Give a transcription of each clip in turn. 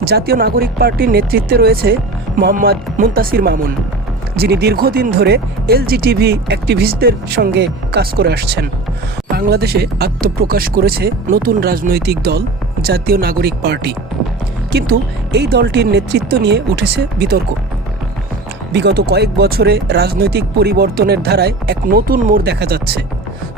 জাতীয় নাগরিক পার্টির নেতৃত্বে রয়েছে মোহাম্মদ মুন্তাসির মামুন, যিনি দীর্ঘদিন ধরে এলজিটিভি অ্যাক্টিভিস্টদের সঙ্গে কাজ করে আসছেন। বাংলাদেশে আত্মপ্রকাশ করেছে নতুন রাজনৈতিক দল, জাতীয় নাগরিক পার্টি। কিন্তু এই দলটির নেতৃত্ব নিয়ে উঠেছে বিতর্ক। বিগত কয়েক বছরে রাজনৈতিক পরিবর্তনের ধারায় এক নতুন মোড় দেখা যাচ্ছে।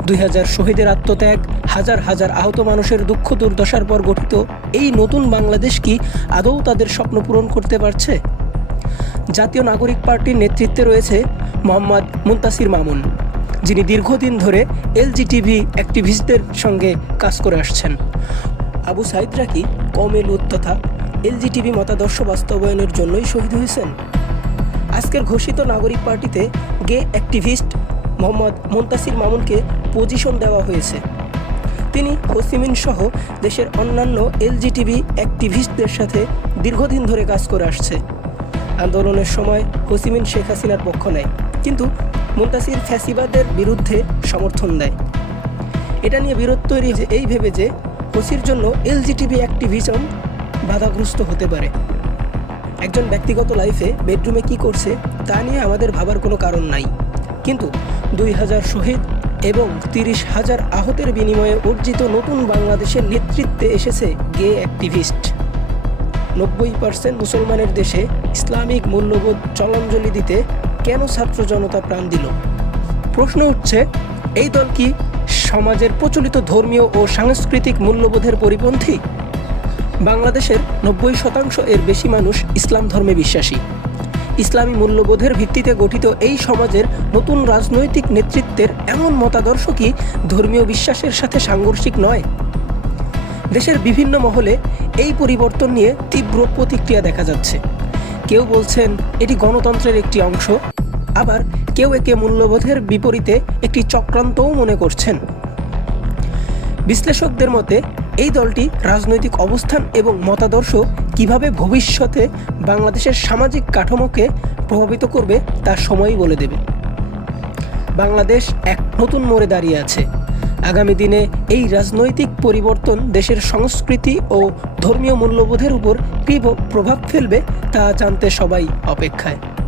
দুই হাজার শহীদের আত্মত্যাগ, হাজার হাজার আহত মানুষের দুঃখ দুর্দশার পর গঠিত এই নতুন বাংলাদেশ কি আদৌ তাদের স্বপ্ন পূরণ করতে পারছে? জাতীয় নাগরিক পার্টির নেতৃত্বে রয়েছে মোহাম্মদ মুন্তাসির মামুন, যিনি দীর্ঘদিন ধরে এলজিটিভি অ্যাক্টিভিস্টদের সঙ্গে কাজ করে আসছেন। আবু সাইদরা কি কমে লুত তথা এলজিটিভি মতাদর্শ বাস্তবায়নের জন্যই শহীদ হয়েছেন? আজকের ঘোষিত নাগরিক পার্টিতে গে অ্যাক্টিভিস্ট মোহাম্মদ মুন্তাসির মামুনকে পজিশন দেওয়া হয়েছে। তিনি হোসিমিন সহ দেশের অন্যান্য এলজিটিভি অ্যাক্টিভিস্টদের সাথে দীর্ঘদিন ধরে কাজ করে আসছে। আন্দোলনের সময় হোসিমিন শেখ হাসিনার পক্ষ নেয়, কিন্তু মুন্তাসির ফ্যাসিবাদের বিরুদ্ধে সমর্থন দেয়। এটা নিয়ে বিরোধ তৈরি এই ভেবে যে হোসির জন্য এলজিটিভি অ্যাক্টিভিজম বাধাগ্রস্ত হতে পারে। একজন ব্যক্তিগত লাইফে বেডরুমে কি করছে, তা নিয়ে আমাদের ভাবার কোনো কারণ নাই। কিন্তু দুই হাজার শহীদ এবং তিরিশ হাজার আহতের বিনিময়ে অর্জিত নতুন বাংলাদেশের নেতৃত্বে এসেছে গে অ্যাক্টিভিস্ট নব্বই পার্সেন্ট মুসলমানের দেশে ইসলামিক মূল্যবোধ জলাঞ্জলি দিতে কেন ছাত্র জনতা প্রাণ দিল? প্রশ্ন উঠছে, এই দল কি সমাজের প্রচলিত ধর্মীয় ও সাংস্কৃতিক মূল্যবোধের পরিপন্থী? বাংলাদেশের নব্বই শতাংশ এর বেশি মানুষ ইসলাম ধর্মে বিশ্বাসী। ইসলামী মূল্যবোধের ভিত্তিতে গঠিত এই সমাজের নতুন রাজনৈতিক নেতৃত্বের এমন মতাদর্শ কি ধর্মীয় বিশ্বাসের সাথে সাংঘর্ষিক নয়? দেশের বিভিন্ন মহলে এই পরিবর্তন নিয়ে তীব্র প্রতিক্রিয়া দেখা যাচ্ছে। কেউ বলছেন এটি গণতন্ত্রের একটি অংশ, আবার কেউ একে মূল্যবোধের বিপরীতে একটি চক্রান্তও মনে করছেন। বিশ্লেষকদের মতে এই দলটি রাজনৈতিক অবস্থান এবং মতাদর্শ কীভাবে ভবিষ্যতে বাংলাদেশের সামাজিক কাঠামোকে প্রভাবিত করবে তা সময়ই বলে দেবে। বাংলাদেশ এক নতুন মোড়ে দাঁড়িয়ে আছে। আগামী দিনে এই রাজনৈতিক পরিবর্তন দেশের সংস্কৃতি ও ধর্মীয় মূল্যবোধের উপর কী প্রভাব ফেলবে তা জানতে সবাই অপেক্ষায়।